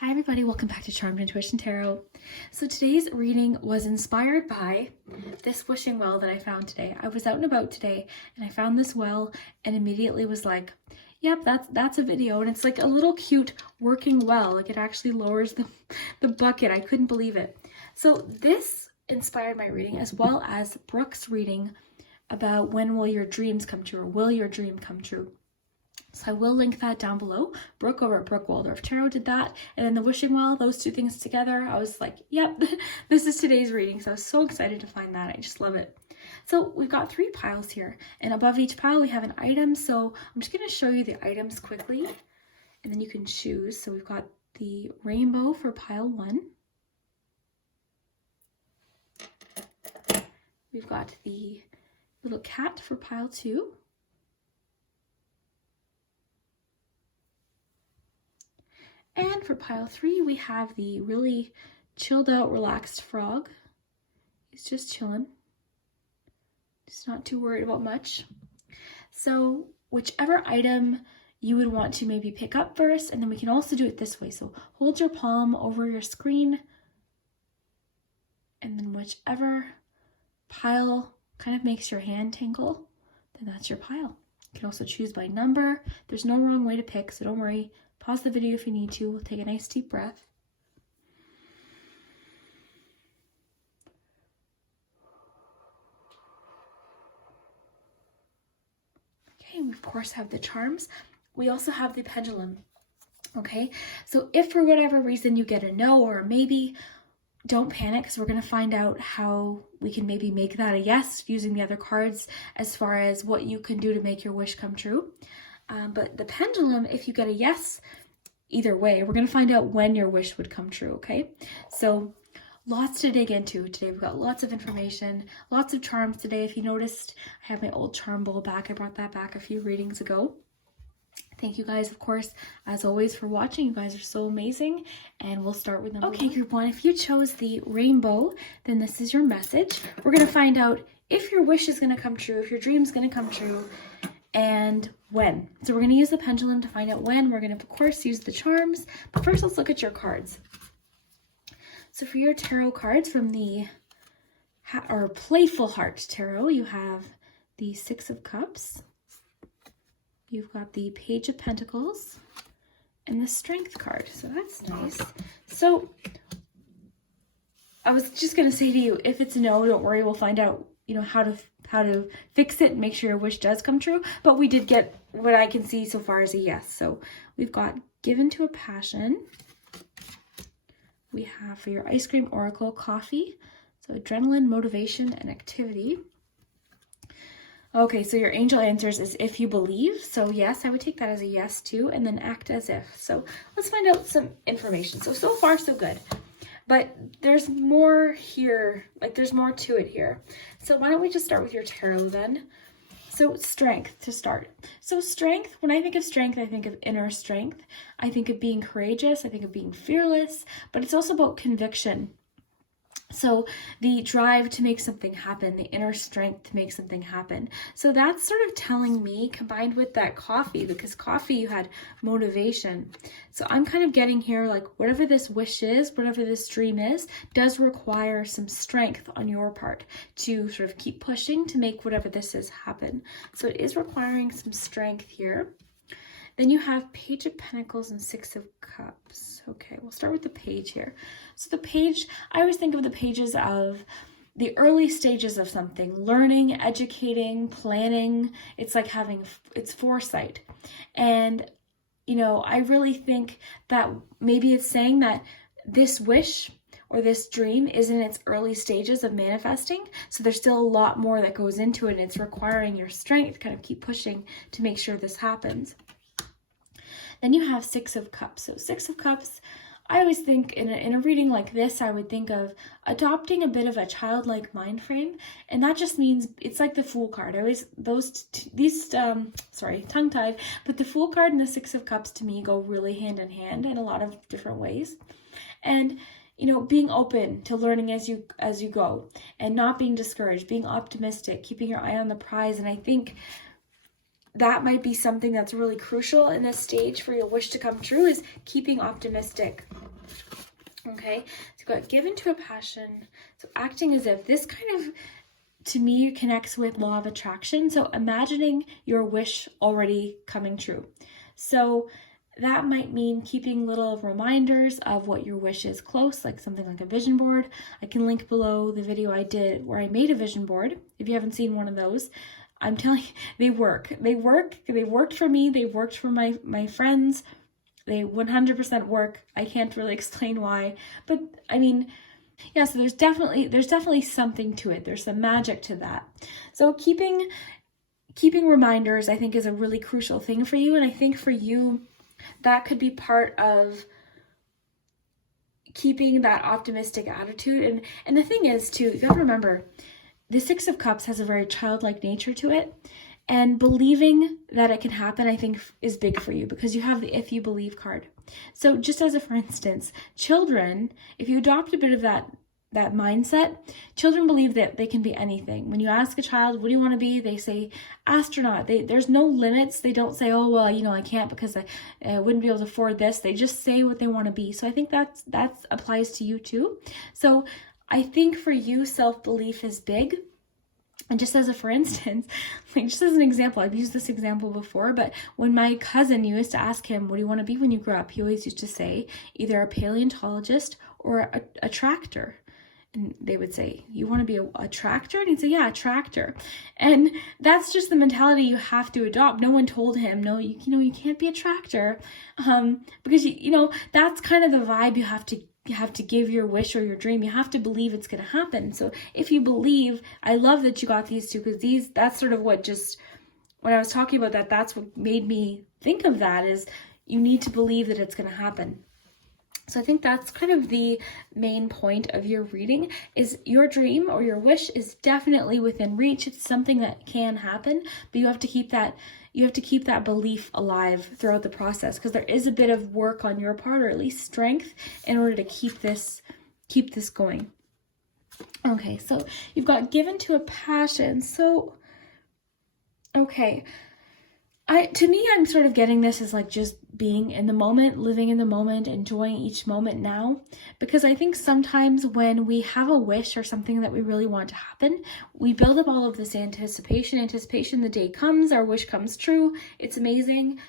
Hi everybody, welcome back to Charmed Intuition Tarot. So today's reading was inspired by this wishing well that I found today. I was out and about today and I found this well and immediately was like, yep, that's a video. And it's like a little cute working well. Like it actually lowers the bucket. I couldn't believe it. So this inspired my reading, as well as Brooke's reading about when will your dreams come true, or will your dream come true. So I will link that down below. Brooke over at Brook Waldorf Tarot did that. And then the wishing well, those two things together, I was like, yep, this is today's reading. So I was so excited to find that. I just love it. So we've got 3 piles here. And above each pile, we have an item. So I'm just going to show you the items quickly. And then you can choose. So we've got the rainbow for pile 1. We've got the little cat for pile 2. And for pile 3, we have the really chilled out, relaxed frog. He's just chilling. Just not too worried about much. So whichever item you would want to maybe pick up first, and then we can also do it this way. So hold your palm over your screen, and then whichever pile kind of makes your hand tingle, then that's your pile. You can also choose by number. There's no wrong way to pick, so don't worry. Pause the video if you need to. We'll take a nice deep breath. Okay, we of course have the charms. We also have the pendulum. Okay, so if for whatever reason you get a no or a maybe, don't panic, because we're going to find out how we can maybe make that a yes using the other cards as far as what you can do to make your wish come true. But the pendulum, if you get a yes, either way, we're going to find out when your wish would come true, okay? So lots to dig into today. We've got lots of information, lots of charms today. If you noticed, I have my old charm bowl back. I brought that back a few readings ago. Thank you guys, of course, as always, for watching. You guys are so amazing. And we'll start with number 1. Okay, group 1, if you chose the rainbow, then this is your message. We're going to find out if your wish is going to come true, if your dream is going to come true, and when. So we're going to use the pendulum to find out when. We're going to, of course, use the charms. But first, let's look at your cards. So for your tarot cards from the Playful Heart Tarot, you have the 6 of Cups. You've got the Page of Pentacles and the Strength card. So that's nice. So I was just going to say to you, if it's a no, don't worry. We'll find out, how to fix it and make sure your wish does come true. But we did get what I can see so far as a yes. So we've got Given to a Passion. We have for your Ice Cream Oracle, Coffee. So adrenaline, motivation, and activity. Okay, so your angel answers is if you believe. So yes, I would take that as a yes too. And then act as if. So let's find out some information. So far so good. But there's more here, like there's more to it here. So why don't we just start with your tarot then? So strength to start. So strength, when I think of strength, I think of inner strength. I think of being courageous. I think of being fearless, but it's also about conviction. So the drive to make something happen, the inner strength to make something happen. So that's sort of telling me, combined with that coffee, because coffee, you had motivation. So I'm kind of getting here, like whatever this wish is, whatever this dream is, does require some strength on your part to sort of keep pushing to make whatever this is happen. So it is requiring some strength here. Then you have Page of Pentacles and 6 of Cups. Okay, we'll start with the page here. So the page, I always think of the pages of the early stages of something, learning, educating, planning. It's like it's foresight. And, I really think that maybe it's saying that this wish or this dream is in its early stages of manifesting. So there's still a lot more that goes into it, and it's requiring your strength to kind of keep pushing to make sure this happens. Then you have 6 of Cups. So 6 of Cups, I always think in a reading like this, I would think of adopting a bit of a childlike mind frame. And that just means it's like the Fool card. Tongue-tied, but the Fool card and the 6 of Cups to me go really hand in hand in a lot of different ways. And being open to learning as you go and not being discouraged, being optimistic, keeping your eye on the prize. And I think that might be something that's really crucial in this stage for your wish to come true, is keeping optimistic. Okay, so you've got given to a passion. So acting as if, this kind of, to me, connects with law of attraction. So imagining your wish already coming true. So that might mean keeping little reminders of what your wish is close, like something like a vision board. I can link below the video I did where I made a vision board. If you haven't seen one of those, I'm telling you, they work. They worked for me. They worked for my friends. They 100% work. I can't really explain why, but I mean, yeah, so there's definitely something to it. There's some magic to that. So keeping reminders, I think, is a really crucial thing for you. And I think for you, that could be part of keeping that optimistic attitude. And the thing is too, you have to remember, the Six of Cups has a very childlike nature to it. And believing that it can happen, I think, is big for you because you have the if you believe card. So just as a for instance, children, if you adopt a bit of that mindset, children believe that they can be anything. When you ask a child, what do you want to be? They say astronaut. There's no limits. They don't say, oh, well, I can't because I wouldn't be able to afford this. They just say what they want to be. So I think that applies to you too. So I think for you, self-belief is big. And just as a for instance, like just as an example, I've used this example before, but when my cousin, you used to ask him, what do you want to be when you grow up? He always used to say either a paleontologist or a tractor. And they would say, you want to be a tractor? And he'd say, yeah, a tractor. And that's just the mentality you have to adopt. No one told him, no, you can't be a tractor. Because, that's kind of the vibe you have to give your wish or your dream. You have to believe it's going to happen. So if you believe, I love that you got these two, because that's sort of what just, when I was talking about that, that's what made me think of that, is you need to believe that it's going to happen. So I think that's kind of the main point of your reading, is your dream or your wish is definitely within reach. It's something that can happen, but you have to keep that belief alive throughout the process, because there is a bit of work on your part, or at least strength, in order to keep this going. Okay, so you've got given to a passion. So, okay. To me, I'm sort of getting this as like just being in the moment, living in the moment, enjoying each moment now. Because I think sometimes when we have a wish or something that we really want to happen, we build up all of this anticipation, the day comes, our wish comes true, it's amazing.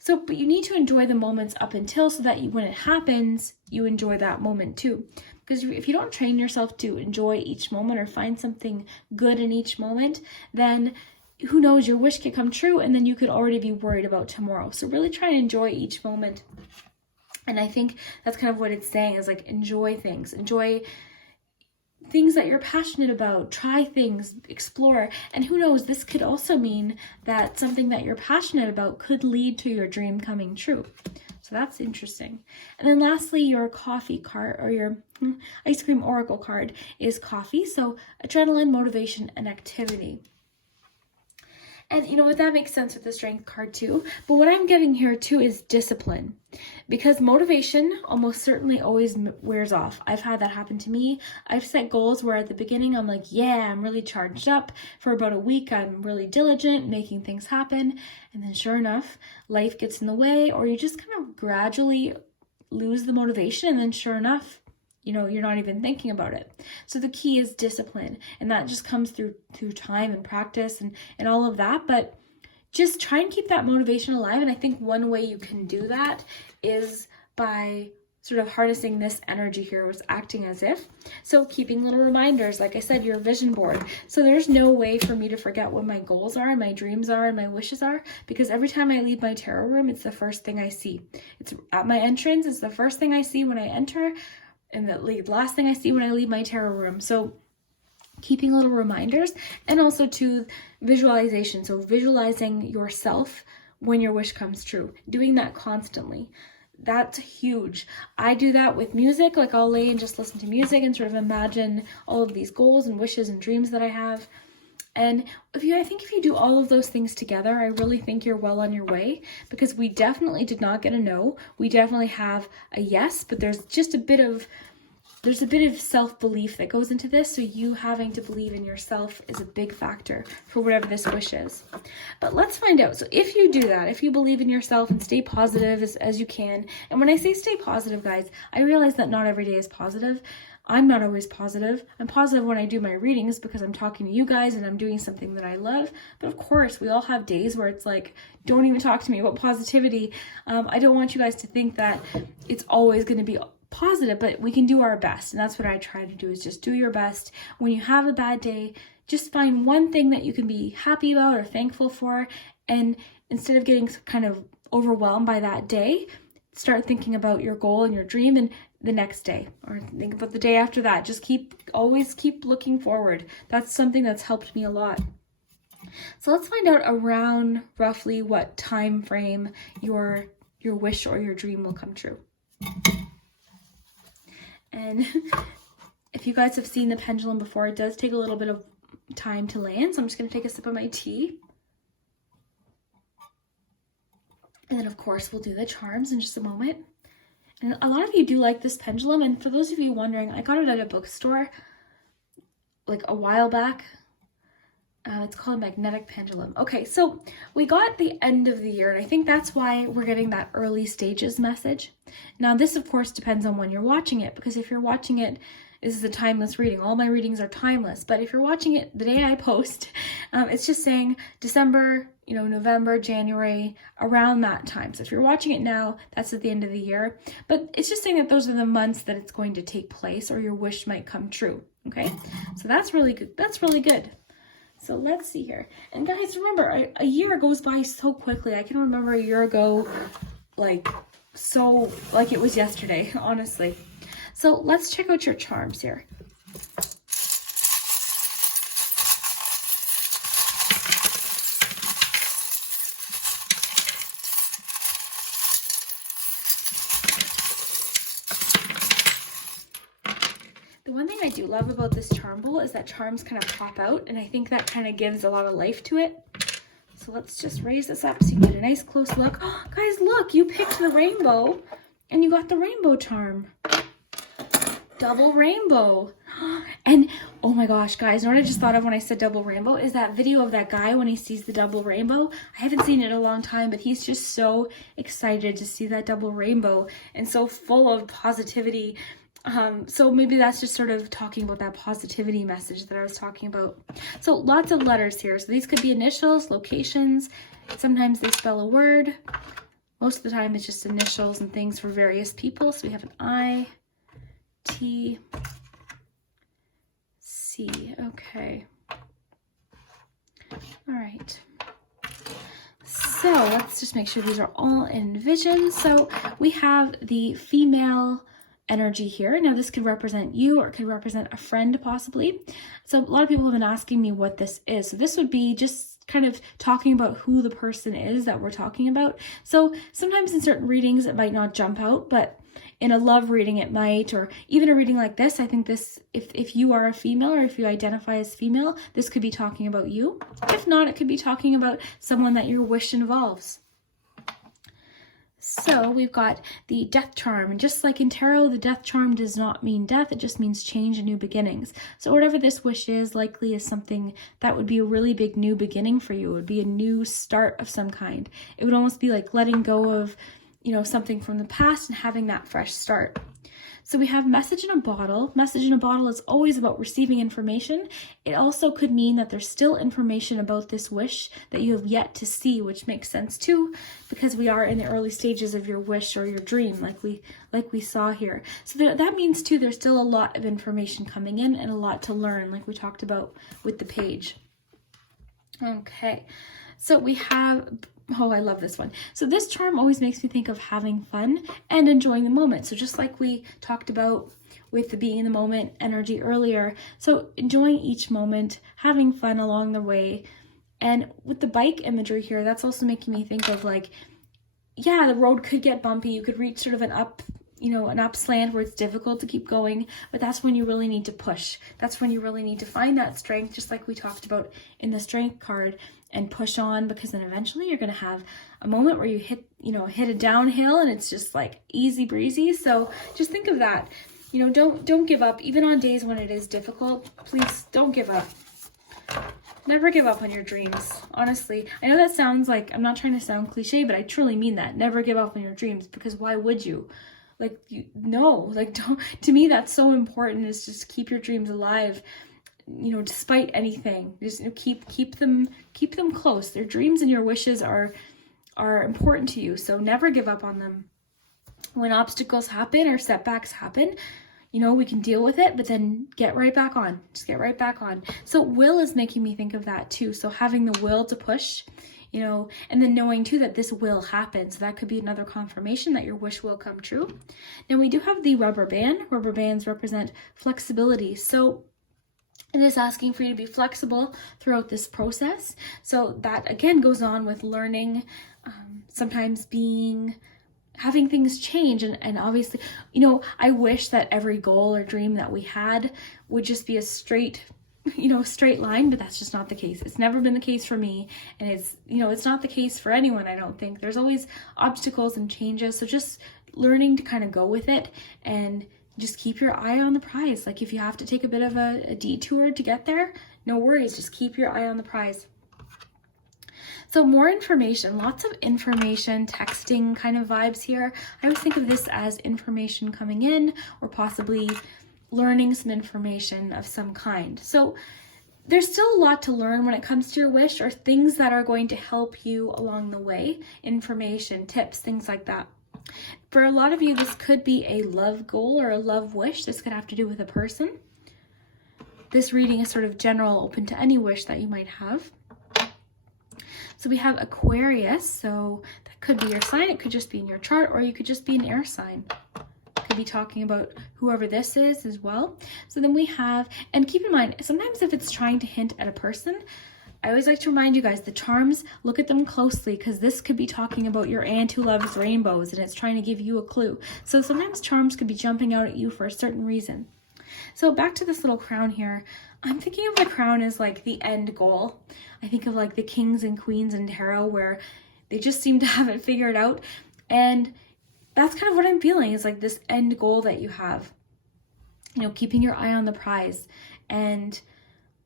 So, but you need to enjoy the moments up until, so that when it happens, you enjoy that moment too. Because if you don't train yourself to enjoy each moment or find something good in each moment, then who knows, your wish could come true and then you could already be worried about tomorrow. So really try and enjoy each moment. And I think that's kind of what it's saying, is like enjoy things that you're passionate about, try things, explore. And who knows, this could also mean that something that you're passionate about could lead to your dream coming true. So that's interesting. And then lastly, your coffee card, or your ice cream oracle card, is coffee. So adrenaline, motivation, and activity. And you know what, that makes sense with the strength card too. But what I'm getting here too is discipline, because motivation almost certainly always wears off. I've had that happen to me. I've set goals where at the beginning I'm like, yeah, I'm really charged up. For about a week, I'm really diligent, making things happen. And then sure enough, life gets in the way, or you just kind of gradually lose the motivation. And then sure enough, you're not even thinking about it. So the key is discipline, and that just comes through time and practice and all of that. But just try and keep that motivation alive. And I think one way you can do that is by sort of harnessing this energy here, was acting as if. So keeping little reminders, like I said, your vision board. So there's no way for me to forget what my goals are and my dreams are and my wishes are, because every time I leave my tarot room, it's the first thing I see. It's at my entrance. It's the first thing I see when I enter, and the last thing I see when I leave my tarot room. So keeping little reminders, and also to visualization. So visualizing yourself when your wish comes true, doing that constantly. That's huge. I do that with music. Like I'll lay and just listen to music and sort of imagine all of these goals and wishes and dreams that I have. And I think if you do all of those things together, I really think you're well on your way, because we definitely did not get a no. We definitely have a yes, but there's just a bit of there's a bit of self-belief that goes into this, so you having to believe in yourself is a big factor for whatever this wish is. But let's find out. So if you do that, if you believe in yourself and stay positive as you can, and when I say stay positive, guys, I realize that not every day is positive. I'm not always positive. I'm positive when I do my readings because I'm talking to you guys and I'm doing something that I love. But of course, we all have days where it's like, don't even talk to me about positivity. I don't want you guys to think that it's always going to be positive, but we can do our best. And that's what I try to do, is just do your best. When you have a bad day, just find one thing that you can be happy about or thankful for. And instead of getting kind of overwhelmed by that day, start thinking about your goal and your dream and the next day, or think about the day after that. Just always keep looking forward. That's something that's helped me a lot. So let's find out around roughly what time frame your wish or your dream will come true. And if you guys have seen the pendulum before, it does take a little bit of time to land. So I'm just going to take a sip of my tea. And then, of course, we'll do the charms in just a moment. And a lot of you do like this pendulum. And for those of you wondering, I got it at a bookstore like a while back. It's called a magnetic pendulum. Okay, so we got the end of the year, and I think that's why we're getting that early stages message. Now, this, of course, depends on when you're watching it, because if you're watching it, this is a timeless reading. All my readings are timeless, but if you're watching it the day I post, it's just saying December, November, January, around that time. So if you're watching it now, that's at the end of the year, but it's just saying that those are the months that it's going to take place or your wish might come true, okay? So that's really good. That's really good. So let's see here. And guys, remember, a year goes by so quickly. I can remember a year ago, like it was yesterday, honestly. So let's check out your charms here. The one thing I do love about this charm bowl is that charms kind of pop out, and I think that kind of gives a lot of life to it. So let's just raise this up so you get a nice close look. Oh, guys, look, you picked the rainbow and you got the rainbow charm. Double rainbow. And oh my gosh, guys, you know what I just thought of when I said double rainbow is that video of that guy when he sees the double rainbow. I haven't seen it in a long time, but he's just so excited to see that double rainbow and so full of positivity. So maybe that's just sort of talking about that positivity message that I was talking about. So lots of letters here. So these could be initials, locations. Sometimes they spell a word. Most of the time it's just initials and things for various people. So we have an I, T, C. Okay. All right. So let's just make sure these are all in vision. So we have the female energy here. Now this could represent you or it could represent a friend possibly. So a lot of people have been asking me what this is. So this would be just kind of talking about who the person is that we're talking about. So sometimes in certain readings it might not jump out, but in a love reading it might, or even a reading like this, I think this, if you are a female or if you identify as female, this could be talking about you. If not, it could be talking about someone that your wish involves. So we've got the death charm, and just like in tarot, the death charm does not mean death, it just means change and new beginnings. So whatever this wish is, likely is something that would be a really big new beginning for you. It would be a new start of some kind. It would almost be like letting go of, something from the past and having that fresh start. So we have message in a bottle. Message in a bottle is always about receiving information. It also could mean that there's still information about this wish that you have yet to see, which makes sense too, because we are in the early stages of your wish or your dream, like we saw here. So that means too, there's still a lot of information coming in and a lot to learn, like we talked about with the page. Okay, so we have, oh, I love this one. So this charm always makes me think of having fun and enjoying the moment. So just like we talked about with the being in the moment energy earlier. So enjoying each moment, having fun along the way. And with the bike imagery here, that's also making me think of like, yeah, the road could get bumpy. You could reach sort of an up slant where it's difficult to keep going, but that's when you really need to push. That's when you really need to find that strength, just like we talked about in the strength card, and push on, because then eventually you're going to have a moment where you hit a downhill and it's just like easy breezy. So just think of that. You know, don't give up. Even on days when it is difficult, please don't give up. Never give up on your dreams, honestly. I know that sounds like, I'm not trying to sound cliche, but I truly mean that. Never give up on your dreams, because why would you? Like, don't, to me, that's so important, is just keep your dreams alive, you know, despite anything. Just, you know, keep them close. Their dreams and your wishes are important to you, so never give up on them. When obstacles happen or setbacks happen, you know, we can deal with it, but then get right back on. Just get right back on. So will is making me think of that too. So having the will to push, you know, and then knowing too that this will happen. So that could be another confirmation that your wish will come true. Now we do have the rubber band. Rubber bands represent flexibility. So it is asking for you to be flexible throughout this process. So that again goes on with learning, sometimes having things change, and obviously, you know, I wish that every goal or dream that we had would just be a straight line, but that's just not the case. It's never been the case for me, and it's, you know, it's not the case for anyone, I don't think. There's always obstacles and changes, so just learning to kind of go with it and just keep your eye on the prize. Like if you have to take a bit of a detour to get there, no worries, just keep your eye on the prize. So more information, lots of information, texting kind of vibes here. I always think of this as information coming in, or possibly learning some information of some kind. So there's still a lot to learn when it comes to your wish, or things that are going to help you along the way. Information, tips, things like that. For a lot of you, this could be a love goal or a love wish. This could have to do with a person. This reading is sort of general, open to any wish that you might have. So we have Aquarius, so that could be your sign. It could just be in your chart, or you could just be an air sign. Could be talking about whoever this is as well. So then we have, and keep in mind, sometimes if it's trying to hint at a person, I always like to remind you guys, the charms, look at them closely, because this could be talking about your aunt who loves rainbows, and it's trying to give you a clue. So sometimes charms could be jumping out at you for a certain reason. So back to this little crown here. I'm thinking of the crown as like the end goal. I think of like the kings and queens in tarot, where they just seem to have it figured out. And that's kind of what I'm feeling, is like this end goal that you have, you know, keeping your eye on the prize. And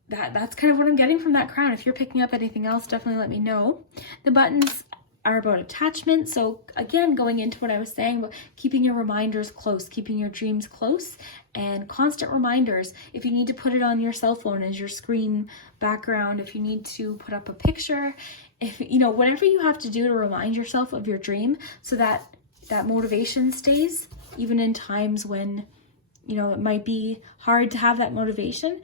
that's kind of what I'm getting from that crown. If you're picking up anything else, definitely let me know. The buttons are about attachment. So again, going into what I was saying about keeping your reminders close, keeping your dreams close, and constant reminders. If you need to put it on your cell phone as your screen background, if you need to put up a picture, if you know, whatever you have to do to remind yourself of your dream, so that that motivation stays, even in times when, you know, it might be hard to have that motivation.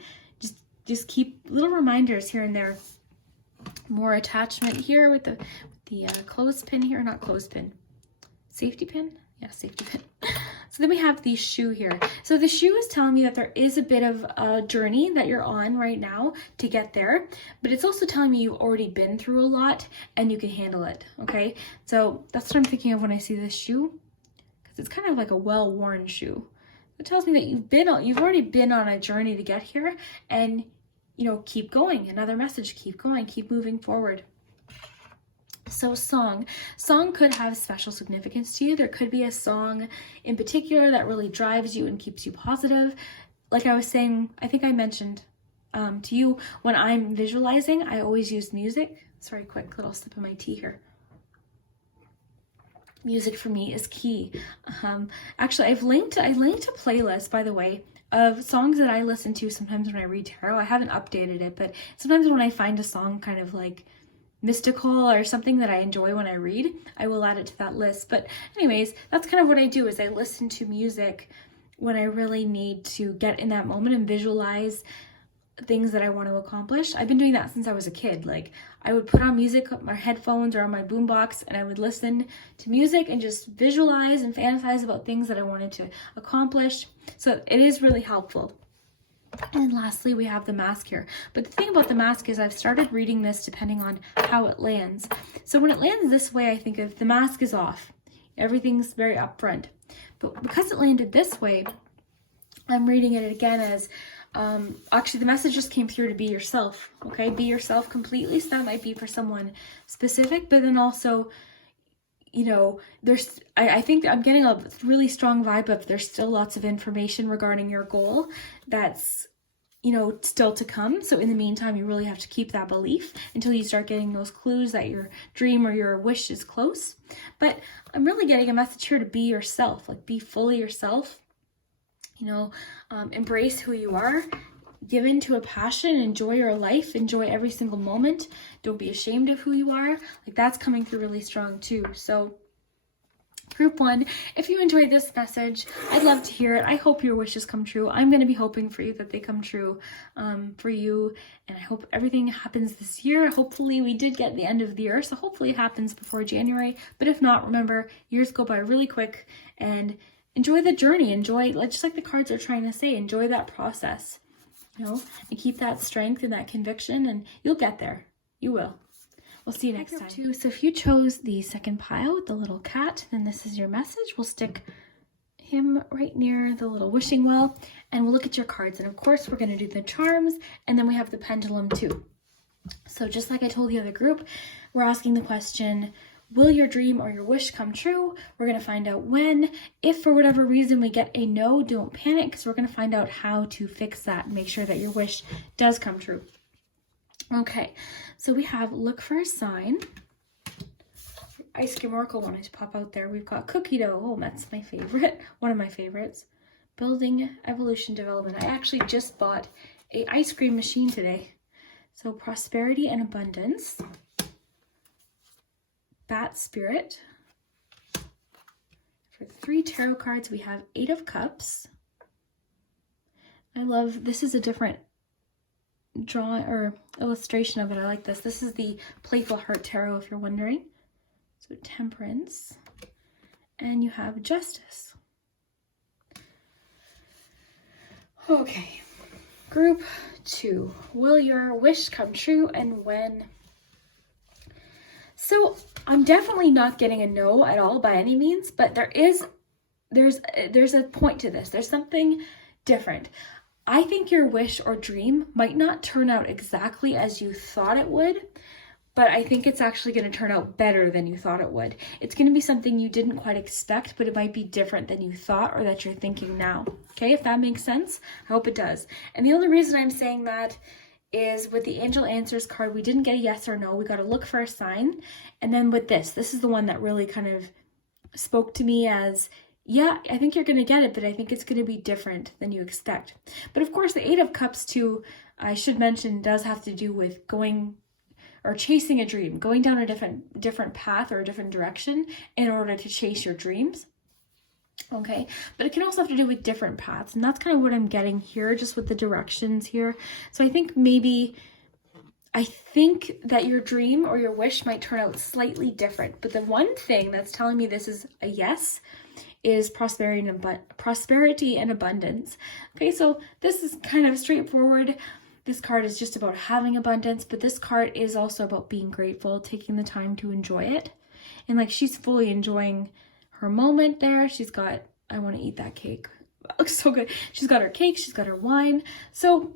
Just keep little reminders here and there. More attachment here with the clothespin here, not clothespin, safety pin. Yeah, safety pin. So then we have the shoe here. So the shoe is telling me that there is a bit of a journey that you're on right now to get there, but it's also telling me you've already been through a lot and you can handle it, okay? So that's what I'm thinking of when I see this shoe, because it's kind of like a well-worn shoe. It tells me that you've already been on a journey to get here, and, you know, keep going. Another message, keep going, keep moving forward. So song could have special significance to you. There could be a song in particular that really drives you and keeps you positive. Like I was saying, I think I mentioned to you, when I'm visualizing, I always use music. Sorry, quick little sip of my tea here. Music for me is key. Actually, I linked a playlist, by the way, of songs that I listen to sometimes when I read tarot. I haven't updated it, but sometimes when I find a song kind of like mystical or something that I enjoy when I read, I will add it to that list. But anyways, that's kind of what I do, is I listen to music when I really need to get in that moment and visualize things that I want to accomplish. I've been doing that since I was a kid. Like, I would put on music, my headphones or on my boombox, and I would listen to music and just visualize and fantasize about things that I wanted to accomplish. So it is really helpful. And lastly, we have the mask here. But the thing about the mask is I've started reading this depending on how it lands. So when it lands this way, I think of the mask is off. Everything's very upfront. But because it landed this way, I'm reading it again as, actually the message just came through to be yourself, okay? Be yourself completely. So that might be for someone specific, but then also, you know, I think I'm getting a really strong vibe of there's still lots of information regarding your goal that's, you know, still to come. So in the meantime, you really have to keep that belief until you start getting those clues that your dream or your wish is close. But I'm really getting a message here to be yourself, like be fully yourself, you know, embrace who you are, give into a passion, enjoy your life, enjoy every single moment. Don't be ashamed of who you are. Like that's coming through really strong too. So Group 1, if you enjoyed this message, I'd love to hear it. I hope your wishes come true. I'm going to be hoping for you that they come true for you. And I hope everything happens this year. Hopefully we did get the end of the year, so hopefully it happens before January. But if not, remember, years go by really quick, and enjoy the journey. Enjoy, just like the cards are trying to say, enjoy that process, you know, and keep that strength and that conviction, and you'll get there. You will. We'll see you next time. Too. So if you chose the second pile with the little cat, then this is your message. We'll stick him right near the little wishing well, and we'll look at your cards. And of course, we're going to do the charms, and then we have the pendulum too. So just like I told the other group, we're asking the question, will your dream or your wish come true? We're going to find out when. If for whatever reason we get a no, don't panic, because we're going to find out how to fix that and make sure that your wish does come true. Okay, so we have look for a sign. Ice Cream Oracle wanted to pop out there. We've got cookie dough. Oh, that's my favorite. One of my favorites. Building, evolution, development. I actually just bought an ice cream machine today. So prosperity and abundance. Bat spirit. For 3 tarot cards, we have 8 of Cups. I love, this is a different draw or illustration of it. I like this. This is the Playful Heart Tarot, if you're wondering. So Temperance, and you have Justice. Okay, Group 2. Will your wish come true, and when? So I'm definitely not getting a no at all by any means, but there's a point to this. There's something different. I think your wish or dream might not turn out exactly as you thought it would, but I think it's actually going to turn out better than you thought it would. It's going to be something you didn't quite expect, but it might be different than you thought or that you're thinking now. Okay, if that makes sense, I hope it does. And the only reason I'm saying that is with the Angel Answers card, we didn't get a yes or no. We got to look for a sign. And then with this is the one that really kind of spoke to me as, yeah, I think you're going to get it, but I think it's going to be different than you expect. But of course, the 8 of Cups too, I should mention, does have to do with going or chasing a dream, going down a different path or a different direction in order to chase your dreams. Okay, but it can also have to do with different paths, and that's kind of what I'm getting here, just with the directions here. So I think that your dream or your wish might turn out slightly different, but the one thing that's telling me this is a yes is prosperity and abundance. Okay, so this is kind of straightforward. This card is just about having abundance, but this card is also about being grateful, taking the time to enjoy it. And like, she's fully enjoying her moment there. She's got, I want to eat that cake. It looks so good. She's got her cake, she's got her wine. So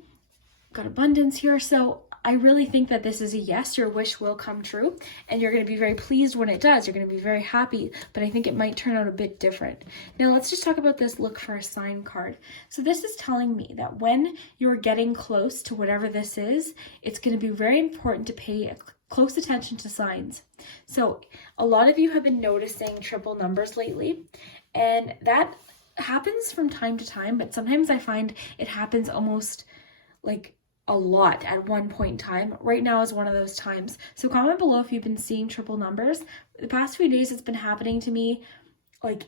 got abundance here. So I really think that this is a yes, your wish will come true, and you're going to be very pleased when it does. You're going to be very happy, but I think it might turn out a bit different. Now let's just talk about this look for a sign card. So this is telling me that when you're getting close to whatever this is, it's going to be very important to pay close attention to signs. So a lot of you have been noticing triple numbers lately, and that happens from time to time, but sometimes I find it happens almost like a lot at one point in time. Right now is one of those times. So comment below if you've been seeing triple numbers. The past few days it's been happening to me like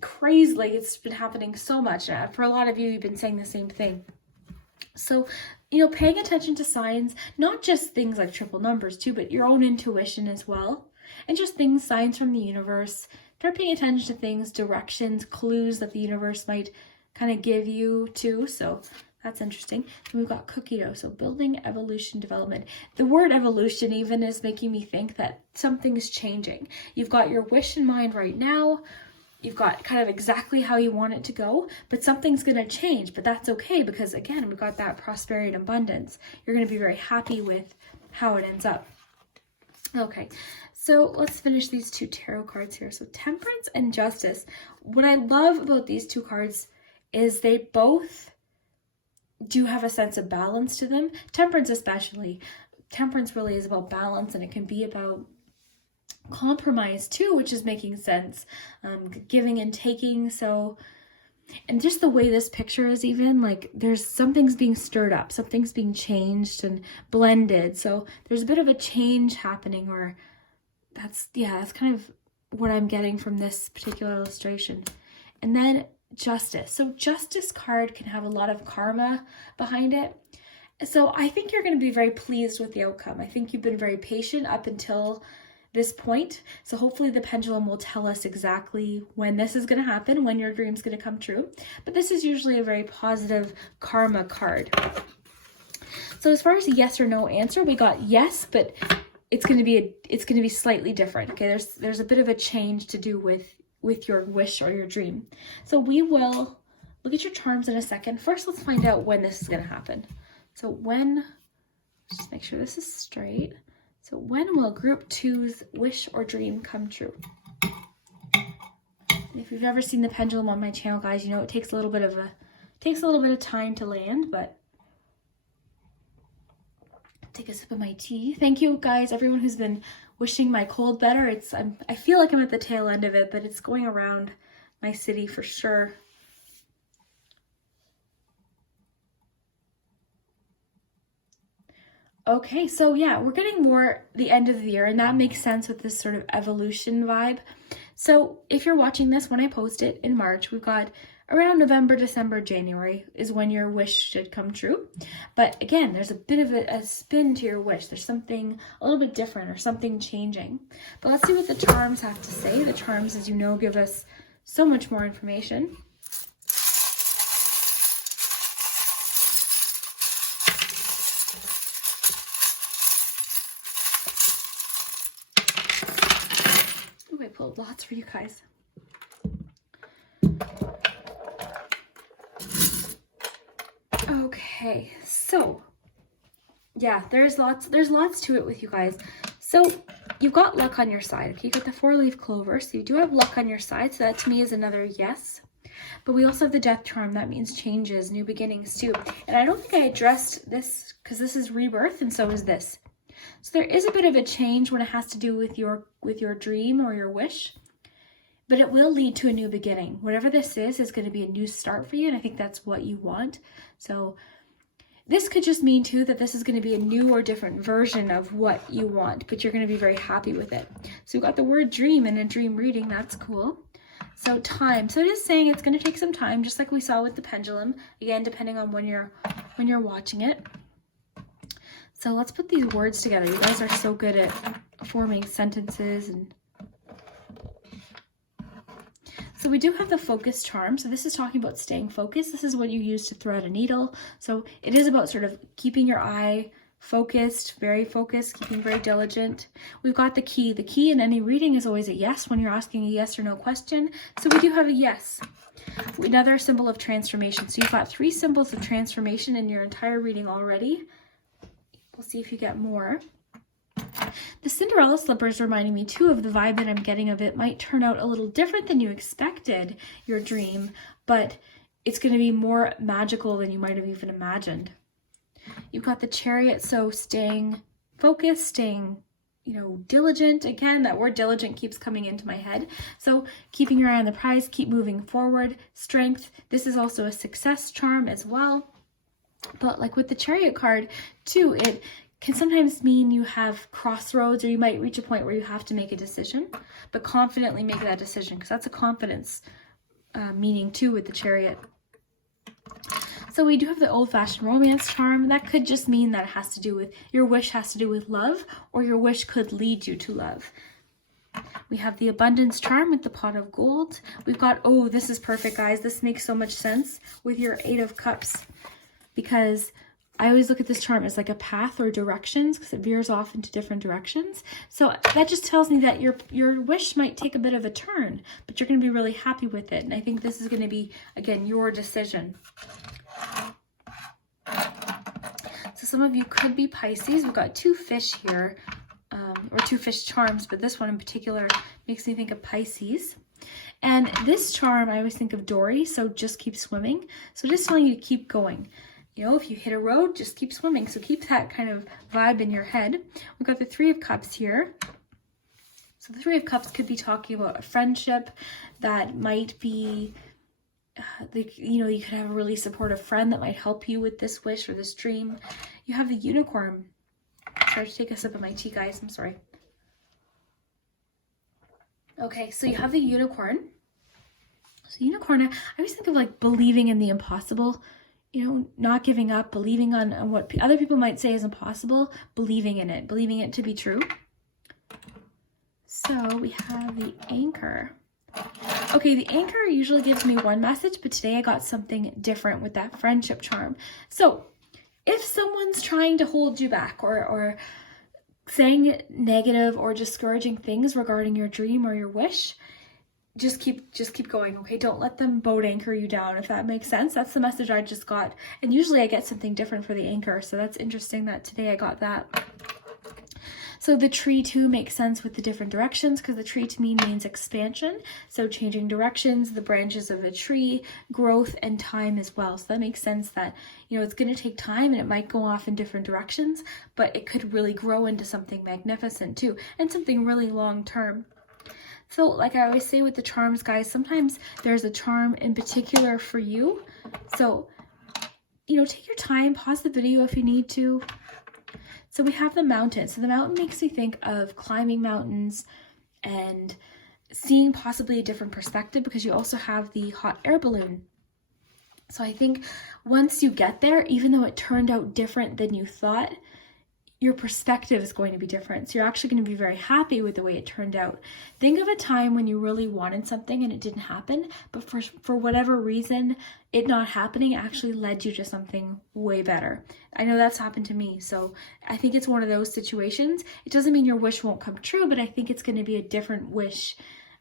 crazy. Like, it's been happening so much. For a lot of you, you've been saying the same thing. So, you know, paying attention to signs, not just things like triple numbers too, but your own intuition as well. And just things, signs from the universe. Start paying attention to things, directions, clues that the universe might kind of give you too. So that's interesting. And we've got cookie dough. So building, evolution, development. The word evolution even is making me think that something is changing. You've got your wish in mind right now. You've got kind of exactly how you want it to go, but something's going to change. But that's okay, because again, we've got that prosperity and abundance. You're going to be very happy with how it ends up. Okay, So let's finish these two tarot cards here. So Temperance and Justice. What I love about these two cards is they both do have a sense of balance to them. Temperance especially. Temperance really is about balance, and it can be about compromise too, which is making sense. Giving and taking. So, and just the way this picture is, even like there's something's being stirred up, something's being changed and blended. So there's a bit of a change happening, or that's kind of what I'm getting from this particular illustration. And then Justice. So Justice card can have a lot of karma behind it. So I think you're going to be very pleased with the outcome. I think you've been very patient up until this point. So hopefully the pendulum will tell us exactly when this is going to happen, when your dream's going to come true. But this is usually a very positive karma card. So as far as a yes or no answer, we got yes, but it's going to be slightly different. Okay, there's a bit of a change to do with your wish or your dream. So we will look at your charms in a second. First, let's find out when this is going to happen. So when, just make sure this is straight. So when will group 2's wish or dream come true? And if you've ever seen the pendulum on my channel, guys, you know it takes a little bit of time to land, but take a sip of my tea. Thank you guys, everyone who's been wishing my cold better. I feel like I'm at the tail end of it, but it's going around my city for sure. Okay, so yeah, we're getting more the end of the year, and that makes sense with this sort of evolution vibe. So if you're watching this when I post it in March, we've got around November, December, January is when your wish should come true. But again, there's a bit of a spin to your wish. There's something a little bit different or something changing. But let's see what the charms have to say. The charms, as you know, give us so much more information. Ooh, I pulled lots for you guys. Okay, so yeah, there's lots to it with you guys. So you've got luck on your side. Okay, you got the 4-leaf clover, so you do have luck on your side. So that to me is another yes. But we also have the death charm. That means changes, new beginnings too. And I don't think I addressed this because this is rebirth, and so is this. So there is a bit of a change when it has to do with your dream or your wish. But it will lead to a new beginning. Whatever this is going to be a new start for you, and I think that's what you want. So this could just mean too that this is going to be a new or different version of what you want, but you're going to be very happy with it. So we've got the word dream in a dream reading. That's cool. So time. So it is saying it's going to take some time, just like we saw with the pendulum. Again, depending on when you're watching it. So let's put these words together. You guys are so good at forming sentences and so we do have the focus charm. So this is talking about staying focused. This is what you use to thread a needle. So it is about sort of keeping your eye focused, very focused, keeping very diligent. We've got the key. The key in any reading is always a yes when you're asking a yes or no question. So we do have a yes. Another symbol of transformation. So you've got 3 symbols of transformation in your entire reading already. We'll see if you get more. The Cinderella slipper is reminding me too of the vibe that I'm getting of it might turn out a little different than you expected, your dream, but it's going to be more magical than you might have even imagined. You've got the Chariot, so staying focused, staying, diligent. Again, that word diligent keeps coming into my head. So keeping your eye on the prize, keep moving forward. Strength, this is also a success charm as well. But like with the Chariot card too, it can sometimes mean you have crossroads, or you might reach a point where you have to make a decision, but confidently make that decision, because that's a confidence meaning too with the Chariot. So we do have the old-fashioned romance charm. That could just mean that it has to do with, your wish has to do with love, or your wish could lead you to love. We have the abundance charm with the pot of gold. We've got, oh, this is perfect, guys. This makes so much sense with your 8 of cups, because I always look at this charm as like a path or directions, because it veers off into different directions. So that just tells me that your wish might take a bit of a turn, but you're going to be really happy with it. And I think this is going to be, again, your decision. So some of you could be Pisces. We've got 2 fish here, or two fish charms, but this one in particular makes me think of Pisces. And this charm, I always think of Dory, so just keep swimming. So just telling you to keep going. You know, if you hit a road, just keep swimming. So keep that kind of vibe in your head. We've got the Three of Cups here. So the Three of Cups could be talking about a friendship that might be, you know, you could have a really supportive friend that might help you with this wish or this dream. You have the Unicorn. Sorry to take a sip of my tea, guys. I'm sorry. Okay, so you have the Unicorn. So Unicorn, I always think of like believing in the impossible. You know, not giving up, believing on what other people might say is impossible, believing in it, believing it to be true. So we have the Anchor. Okay, the Anchor usually gives me one message, but today I got something different with that friendship charm. So if someone's trying to hold you back or saying negative or discouraging things regarding your dream or your wish, just keep going, okay? Don't let them boat anchor you down, if that makes sense. That's the message I just got. And usually I get something different for the Anchor, so that's interesting that today I got that. So the tree too makes sense with the different directions, because the tree to me means expansion. So changing directions, the branches of a tree, growth, and time as well. So that makes sense that, you know, it's going to take time and it might go off in different directions, but it could really grow into something magnificent too, and something really long term. So like I always say with the charms, guys, sometimes there's a charm in particular for you. So, you know, take your time, pause the video if you need to. So we have the mountain. So the mountain makes me think of climbing mountains and seeing possibly a different perspective, because you also have the hot air balloon. So I think once you get there, even though it turned out different than you thought, your perspective is going to be different. So you're actually going to be very happy with the way it turned out. Think of a time when you really wanted something and it didn't happen, but for whatever reason, it not happening actually led you to something way better. I know that's happened to me. So I think it's one of those situations. It doesn't mean your wish won't come true, but I think it's going to be a different wish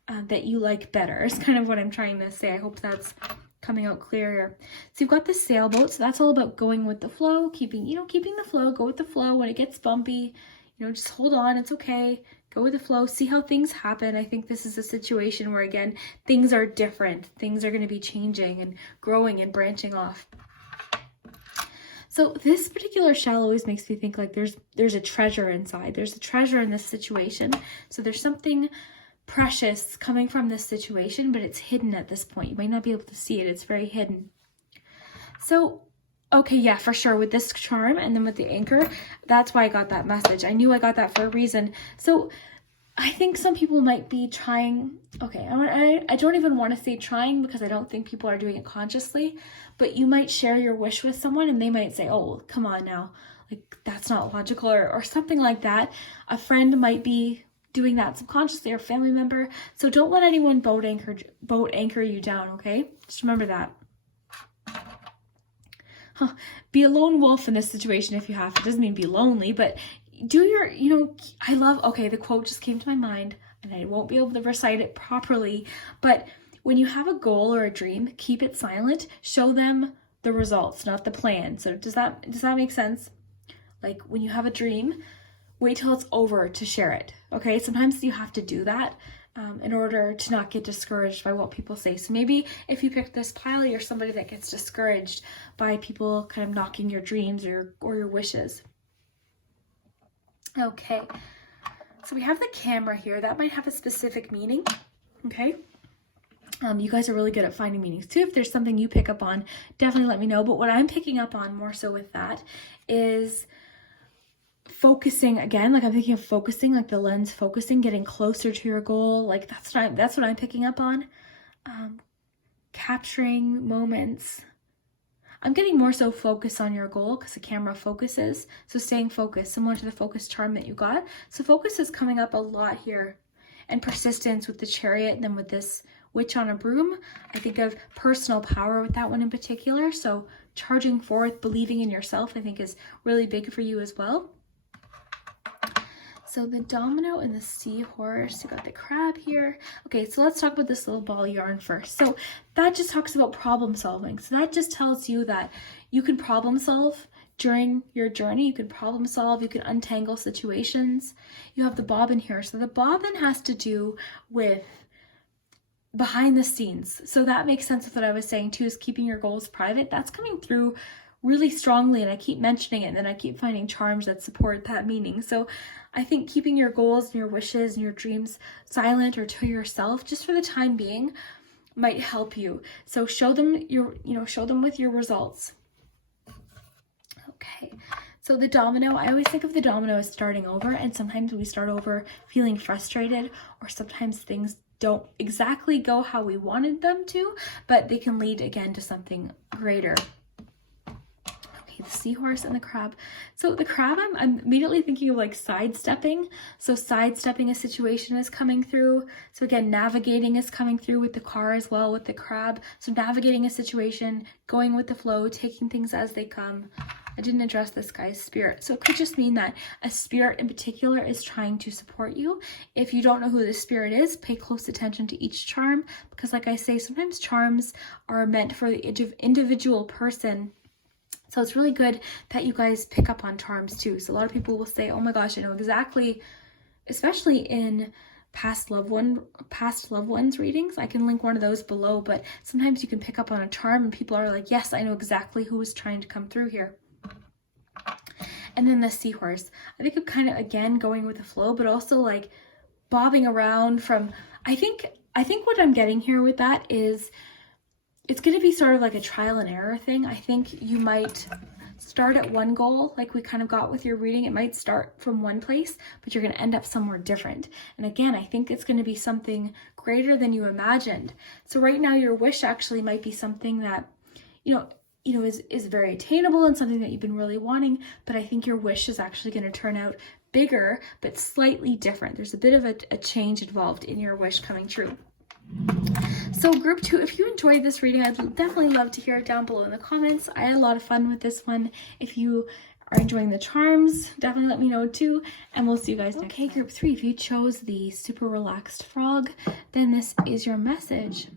that you like better. Is kind of what I'm trying to say. I hope that's coming out clearer. So you've got the sailboat, so that's all about going with the flow, keeping the flow, go with the flow. When it gets bumpy, you know, just hold on, it's okay, go with the flow, see how things happen. I think this is a situation where, again, things are different, things are going to be changing and growing and branching off. So this particular shell always makes me think like there's a treasure inside. There's a treasure in this situation. So there's something precious coming from this situation, but it's hidden at this point. You might not be able to see it. It's very hidden. So, okay, yeah, for sure with this charm and then with the Anchor, that's why I got that message. I knew I got that for a reason. So I think some people might be trying, okay, I don't even want to say trying, because I don't think people are doing it consciously, but you might share your wish with someone and they might say, oh, come on now, like that's not logical, or something like that. A friend might be doing that subconsciously, or family member. So don't let anyone boat anchor you down, okay? Just remember that. Be a lone wolf in this situation if you have to. It doesn't mean be lonely, but do your, you know, I love, okay, the quote just came to my mind and I won't be able to recite it properly, but when you have a goal or a dream, keep it silent. Show them the results, not the plan. So does that make sense? Like when you have a dream, wait till it's over to share it, okay? Sometimes you have to do that in order to not get discouraged by what people say. So maybe if you pick this pilot, you're somebody that gets discouraged by people kind of knocking your dreams or your wishes. Okay, so we have the camera here. That might have a specific meaning, okay? You guys are really good at finding meanings too. If there's something you pick up on, definitely let me know. But what I'm picking up on more so with that is focusing again. Like I'm thinking of focusing, like the lens focusing, getting closer to your goal. Like that's what I'm picking up on. Capturing moments. I'm getting more so focused on your goal because the camera focuses. So staying focused, similar to the focus charm that you got. So focus is coming up a lot here. And persistence with the Chariot, and then with this Witch on a Broom. I think of personal power with that one in particular. So charging forth, believing in yourself, I think is really big for you as well. So the Domino and the Seahorse, you got the Crab here. Okay, so let's talk about this little ball of yarn first. So that just talks about problem solving. So that just tells you that you can problem solve. during your journey. You can problem solve, you can untangle situations. You have the bobbin here. So the bobbin has to do with behind the scenes. So that makes sense with what I was saying too, is keeping your goals private. That's coming through really strongly, and I keep mentioning it, and then I keep finding charms that support that meaning. So I think keeping your goals and your wishes and your dreams silent or to yourself just for the time being might help you. So show them show them with your results. Okay, so the domino, I always think of the domino as starting over, and sometimes we start over feeling frustrated, or sometimes things don't exactly go how we wanted them to, but they can lead again to something greater. Okay, the seahorse and the crab. So the crab, I'm immediately thinking of like sidestepping. So sidestepping a situation is coming through. So again, navigating is coming through with the car as well with the crab. So navigating a situation, going with the flow, taking things as they come. I didn't address this guy's spirit. So it could just mean that a spirit in particular is trying to support you. If you don't know who the spirit is, pay close attention to each charm, because like I say, sometimes charms are meant for the individual person. So it's really good that you guys pick up on charms too. So a lot of people will say, oh my gosh, I know exactly, especially in past loved ones readings. I can link one of those below, but sometimes you can pick up on a charm and people are like, yes, I know exactly who is trying to come through here. And then the seahorse, I think of kind of again going with the flow, but also like bobbing around from, I think what I'm getting here with that is it's going to be sort of like a trial and error thing. I think you might start at one goal, like we kind of got with your reading. It might start from one place, but you're going to end up somewhere different. And again, I think it's going to be something greater than you imagined. So right now your wish actually might be something that, is very attainable and something that you've been really wanting, but I think your wish is actually going to turn out bigger, but slightly different. There's a bit of a change involved in your wish coming true. So group 2, if you enjoyed this reading, I'd definitely love to hear it down below in the comments. I had a lot of fun with this one. If you are enjoying the charms, definitely let me know too, and we'll see you guys next time. Group 3, if you chose the super relaxed frog, then this is your message.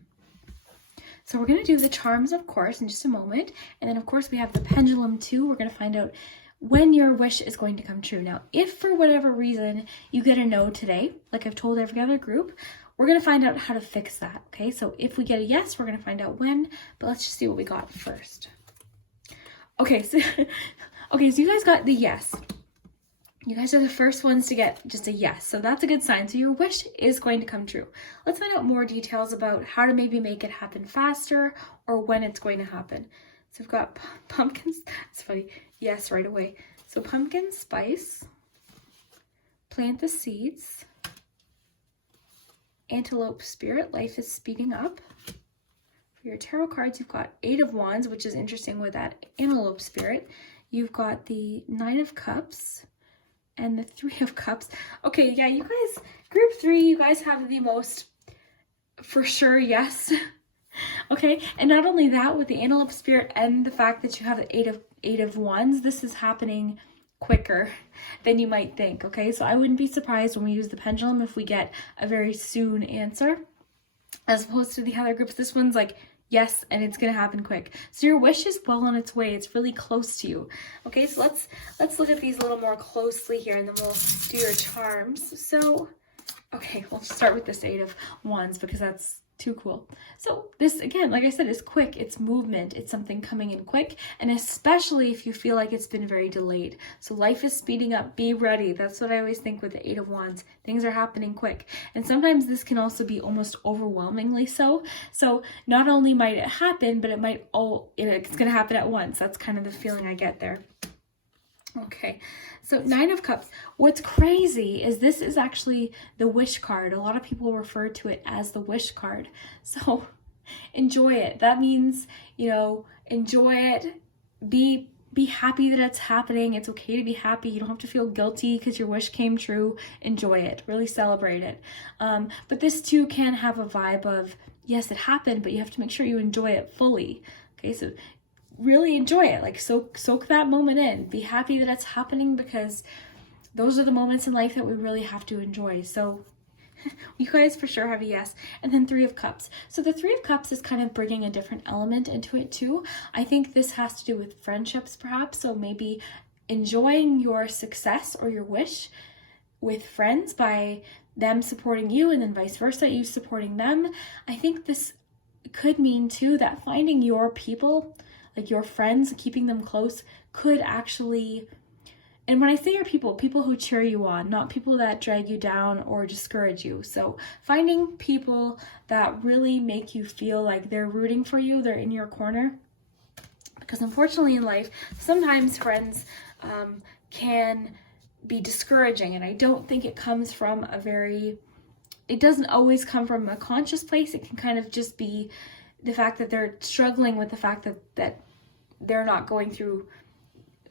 So we're going to do the charms, of course, in just a moment. And then, of course, we have the pendulum, too. We're going to find out when your wish is going to come true. Now, if for whatever reason you get a no today, like I've told every other group, we're going to find out how to fix that, okay? So if we get a yes, we're going to find out when, but let's just see what we got first. Okay, so you guys got the yes. You guys are the first ones to get just a yes, so that's a good sign. So your wish is going to come true. Let's find out more details about how to maybe make it happen faster or when it's going to happen. So we've got pumpkins. It's funny. Yes, right away. So pumpkin spice. Plant the seeds. Antelope spirit. Life is speeding up. For your tarot cards, you've got 8 of Wands, which is interesting with that antelope spirit. You've got the 9 of Cups. And the 3 of Cups. Okay, yeah, you guys, group 3, you guys have the most, for sure, yes. Okay, and not only that, with the Antelope Spirit and the fact that you have the 8 of Wands, this is happening quicker than you might think, okay? So I wouldn't be surprised when we use the pendulum if we get a very soon answer, as opposed to the other groups. This one's like, yes, and it's gonna happen quick. So your wish is well on its way. It's really close to you. Okay, so let's look at these a little more closely here, and then we'll do your charms. So, okay, we'll start with this 8 of Wands because that's too cool. So this, again, like I said, is quick. It's movement. It's something coming in quick, and especially if you feel like it's been very delayed. So life is speeding up. Be ready. That's what I always think with the 8 of Wands. Things are happening quick, and sometimes this can also be almost overwhelmingly so. So not only might it happen, but it's going to happen at once. That's kind of the feeling I get there. Okay, so 9 of Cups. What's crazy is this is actually the wish card. A lot of people refer to it as the wish card. So enjoy it. That means, enjoy it. Be happy that it's happening. It's okay to be happy. You don't have to feel guilty because your wish came true. Enjoy it. Really celebrate it. But this too can have a vibe of, yes, it happened, but you have to make sure you enjoy it fully. Okay, so really enjoy it. Like soak that moment in. Be happy that it's happening, because those are the moments in life that we really have to enjoy. So You guys for sure have a yes. And then Three of Cups. So the Three of Cups is kind of bringing a different element into it too. I think this has to do with friendships perhaps. So maybe enjoying your success or your wish with friends by them supporting you and then vice versa, you supporting them. I think this could mean too that finding your people, like your friends, keeping them close, could actually, and when I say your people, people who cheer you on, not people that drag you down or discourage you. So finding people that really make you feel like they're rooting for you, they're in your corner. Because unfortunately in life, sometimes friends can be discouraging, and I don't think it comes from it doesn't always come from a conscious place. It can kind of just be the fact that they're struggling with the fact that they're not going through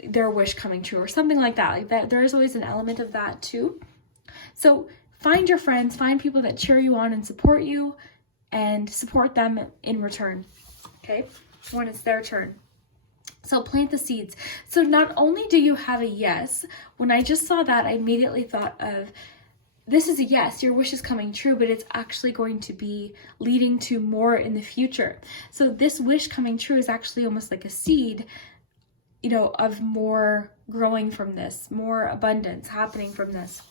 their wish coming true or something like that. Like that, there is always an element of that too. So find your friends, find people that cheer you on and support you, and support them in return. Okay, when it's their turn. So plant the seeds. So not only do you have a yes, when I just saw that, I immediately thought of, this is a yes, your wish is coming true, but it's actually going to be leading to more in the future. So this wish coming true is actually almost like a seed, you know, of more growing from this, more abundance happening from this.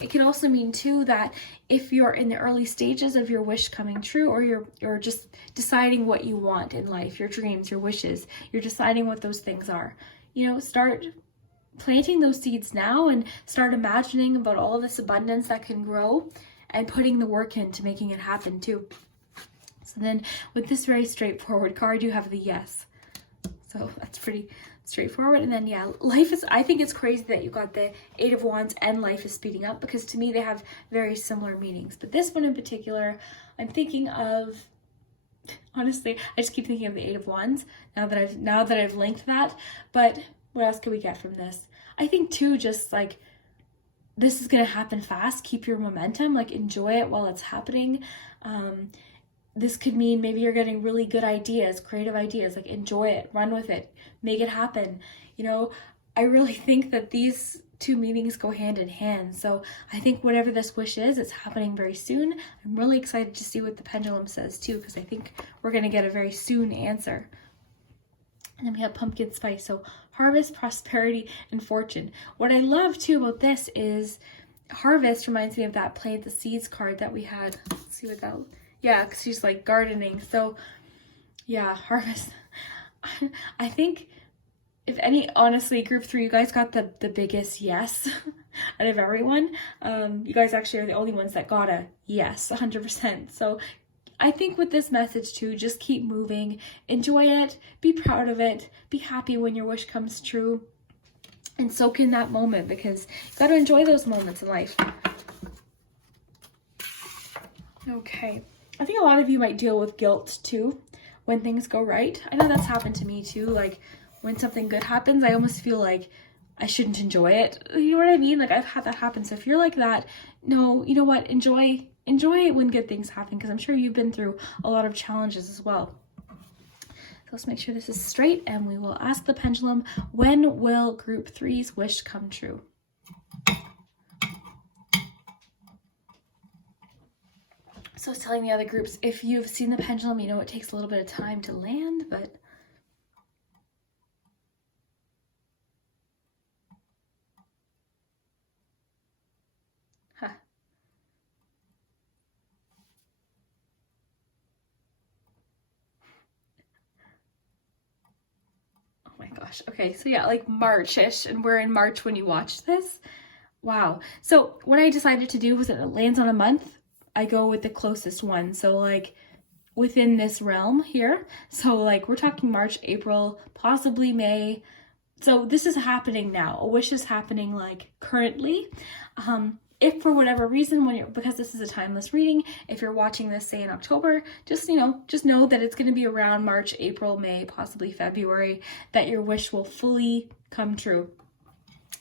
It can also mean too that if you're in the early stages of your wish coming true, or you're just deciding what you want in life, your dreams, your wishes, you're deciding what those things are, you know, start planting those seeds now and start imagining about all this abundance that can grow and putting the work into making it happen too. So then with this very straightforward card, you have the yes. So that's pretty straightforward. And then yeah, life is, I think it's crazy that you got the Eight of Wands and life is speeding up, because to me they have very similar meanings. But this one in particular, I'm thinking of, honestly, I just keep thinking of the Eight of Wands now that I've linked that. But what else can we get from this? I think too, just like, this is going to happen fast. Keep your momentum, like enjoy it while it's happening. This could mean maybe you're getting really good ideas, creative ideas, like enjoy it, run with it, make it happen. You know, I really think that these two meanings go hand in hand. So I think whatever this wish is, it's happening very soon. I'm really excited to see what the pendulum says too, because I think we're going to get a very soon answer. And then we have pumpkin spice. So harvest, prosperity, and fortune. What I love too about this is harvest reminds me of that plant the seeds card that we had. Let's see what that, yeah, because she's like gardening. So yeah, harvest. I think if any, honestly, group 3, you guys got the biggest yes out of everyone. You guys actually are the only ones that got a yes, 100%. So I think with this message too, just keep moving, enjoy it, be proud of it, be happy when your wish comes true, and soak in that moment, because you got to enjoy those moments in life. Okay, I think a lot of you might deal with guilt too when things go right. I know that's happened to me too. Like when something good happens, I almost feel like I shouldn't enjoy it. You know what I mean? Like I've had that happen. So if you're like that, no, you know what? Enjoy it when good things happen, because I'm sure you've been through a lot of challenges as well. So let's make sure this is straight, and we will ask the pendulum, when will group 3's wish come true? So I was telling the other groups, if you've seen the pendulum, you know it takes a little bit of time to land, but gosh. Okay, so yeah, like March-ish, and we're in March when you watch this. Wow. So what I decided to do was, it lands on a month, I go with the closest one. So like within this realm here. So like we're talking March, April, possibly May. So this is happening now. A wish is happening like currently. If for whatever reason, because this is a timeless reading, if you're watching this, say in October, just know that it's going to be around March, April, May, possibly February, that your wish will fully come true.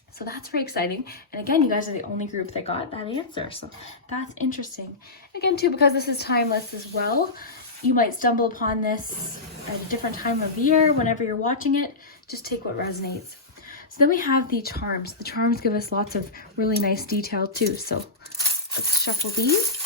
So that's very exciting. And again, you guys are the only group that got that answer. So that's interesting. Again, too, because this is timeless as well, you might stumble upon this at a different time of year. Whenever you're watching it, just take what resonates. So then we have the charms. The charms give us lots of really nice detail too. So Let's shuffle these.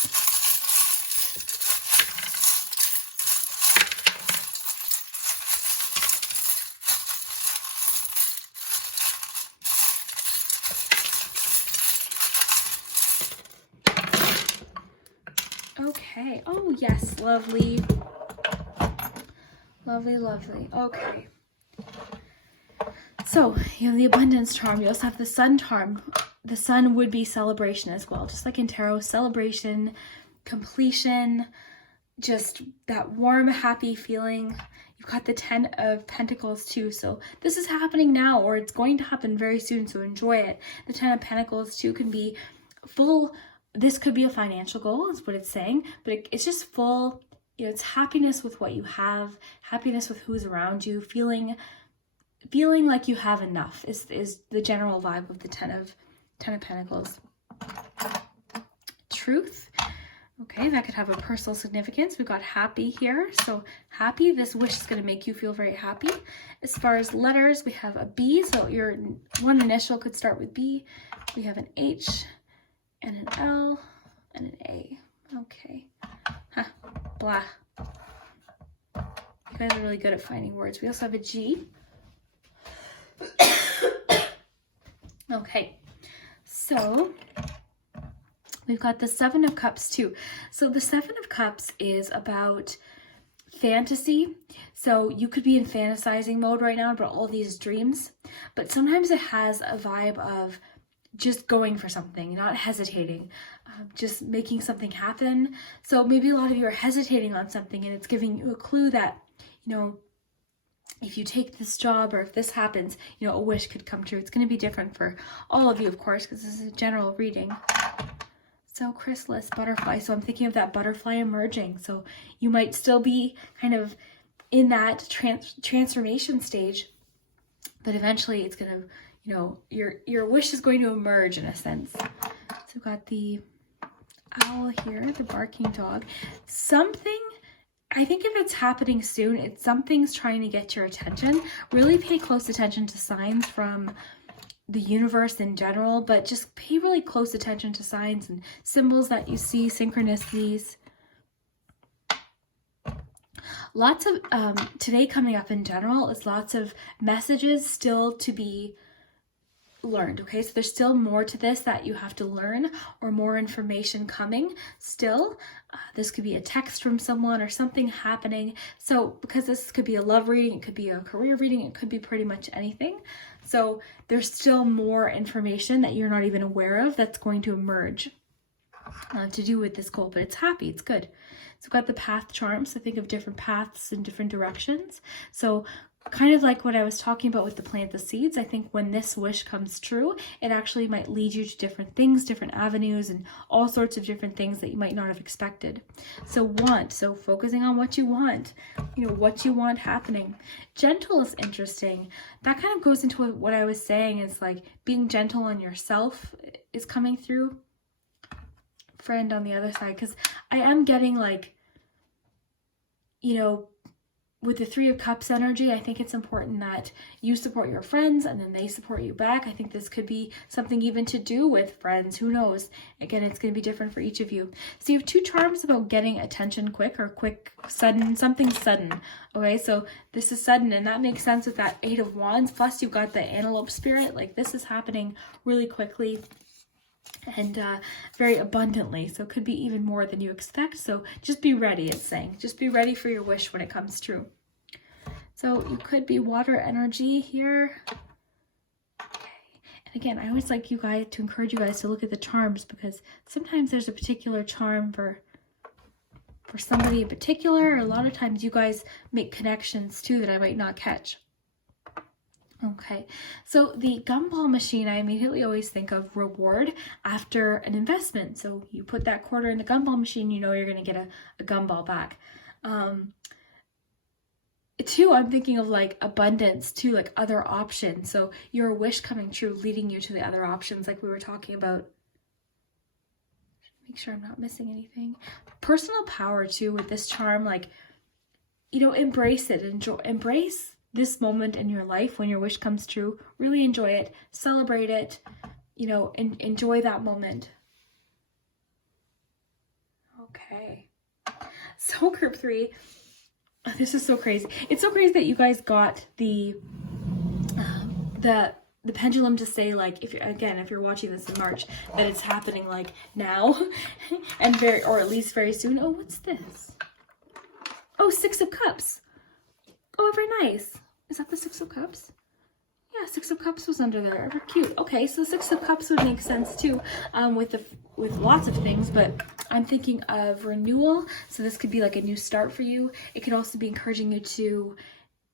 Okay. Oh, yes. Lovely. Lovely, lovely. Okay. So, you have the abundance charm. You also have the sun charm. The sun would be celebration as well. Just like in tarot, celebration, completion, just that warm, happy feeling. You've got the 10 of Pentacles too. So this is happening now, or it's going to happen very soon. So enjoy it. The 10 of Pentacles too can be full. This could be a financial goal is what it's saying, but it's just full. You know, it's happiness with what you have, happiness with who's around you, feeling like you have enough is the general vibe of the 10 of Pentacles. Truth. Okay, that could have a personal significance. We've got happy here. So happy, this wish is going to make you feel very happy. As far as letters, we have a B. So your one initial could start with B. We have an H and an L and an A. Okay. Huh. Blah. You guys are really good at finding words. We also have a G. Okay. So we've got the 7 of Cups too. So the 7 of Cups is about fantasy. So you could be in fantasizing mode right now about all these dreams, but sometimes it has a vibe of just going for something, not hesitating, just making something happen. So maybe a lot of you are hesitating on something and it's giving you a clue that, you know, if you take this job or if this happens, you know, a wish could come true. It's going to be different for all of you, of course, because this is a general reading. So Christless, butterfly. So I'm thinking of that butterfly emerging. So you might still be kind of in that transformation stage, but eventually it's going to, you know, your wish is going to emerge in a sense. So we've got the owl here, the barking dog. Something, I think if it's happening soon, it's something's trying to get your attention. Really pay close attention to signs from the universe in general, but just pay really close attention to signs and symbols that you see, synchronicities. Lots of, today coming up in general is lots of messages still to be learned. Okay, so there's still more to this that you have to learn, or more information coming still. This could be a text from someone or something happening. So because this could be a love reading, it could be a career reading, it could be pretty much anything. So there's still more information that you're not even aware of that's going to emerge to do with this goal, but it's happy, it's good. So we've got the path charm. So think of different paths in different directions. So kind of like what I was talking about with the plant the seeds, I think when this wish comes true, it actually might lead you to different things, different avenues, and all sorts of different things that you might not have expected. So want, so focusing on what you want, you know, what you want happening. Gentle is interesting. That kind of goes into what I was saying, is like being gentle on yourself is coming through. Friend on the other side, because I am getting like, you know, with the 3 of Cups energy, I think it's important that you support your friends and then they support you back. I think this could be something even to do with friends. Who knows? Again, it's going to be different for each of you. So you have 2 charms about getting attention quick, or quick, sudden, something sudden. Okay, so this is sudden, and that makes sense with that 8 of Wands. Plus you've got the Antelope spirit. Like this is happening really quickly and very abundantly, so it could be even more than you expect. So just be ready, it's saying. Just be ready for your wish when it comes true. So you could be water energy here. Okay. And again, I always like you guys to encourage you guys to look at the charms, because sometimes there's a particular charm for somebody in particular. A lot of times you guys make connections too that I might not catch. Okay, so the gumball machine, I immediately always think of reward after an investment. So you put that quarter in the gumball machine, you know you're going to get a gumball back. Too, I'm thinking of like abundance too, like other options. So your wish coming true, leading you to the other options like we were talking about. Make sure I'm not missing anything. Personal power too with this charm, like, you know, embrace it, embrace this moment in your life when your wish comes true. Really enjoy it, celebrate it, you know, enjoy that moment. Okay. So group 3, this is so crazy. It's so crazy that you guys got the pendulum to say, like, if you're watching this in March, that it's happening like now and or at least very soon. Oh, what's this? Oh, 6 of Cups. Oh, very nice. Is that the 6 of Cups? Yeah, 6 of Cups was under there. Very cute. Okay, so 6 of Cups would make sense too, with lots of things, but I'm thinking of renewal. So this could be like a new start for you. It could also be encouraging you to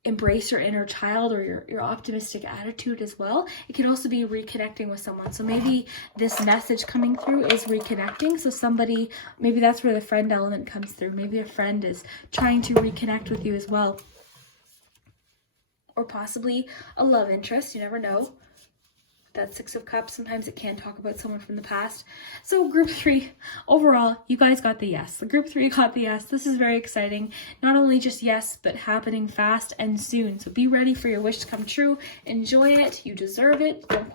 embrace your inner child or your optimistic attitude as well. It could also be reconnecting with someone. So maybe this message coming through is reconnecting. So somebody, maybe that's where the friend element comes through. Maybe a friend is trying to reconnect with you as well. Or possibly a love interest, you never know. That 6 of Cups, sometimes it can talk about someone from the past. So group 3, overall, you guys got the yes. The group 3 got the yes. This is very exciting. Not only just yes, but happening fast and soon. So be ready for your wish to come true. Enjoy it. You deserve it. Don't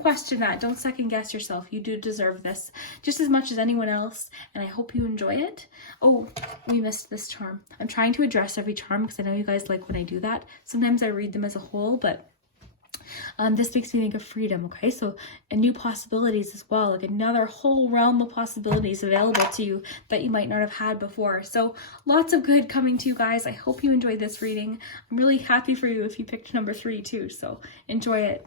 question that. Don't second guess yourself. You do deserve this just as much as anyone else. And I hope you enjoy it. Oh, we missed this charm. I'm trying to address every charm because I know you guys like when I do that. Sometimes I read them as a whole, but this makes me think of freedom, okay? So, and new possibilities as well, like another whole realm of possibilities available to you that you might not have had before. So, lots of good coming to you guys. I hope you enjoyed this reading. I'm really happy for you if you picked number 3 too, so enjoy it.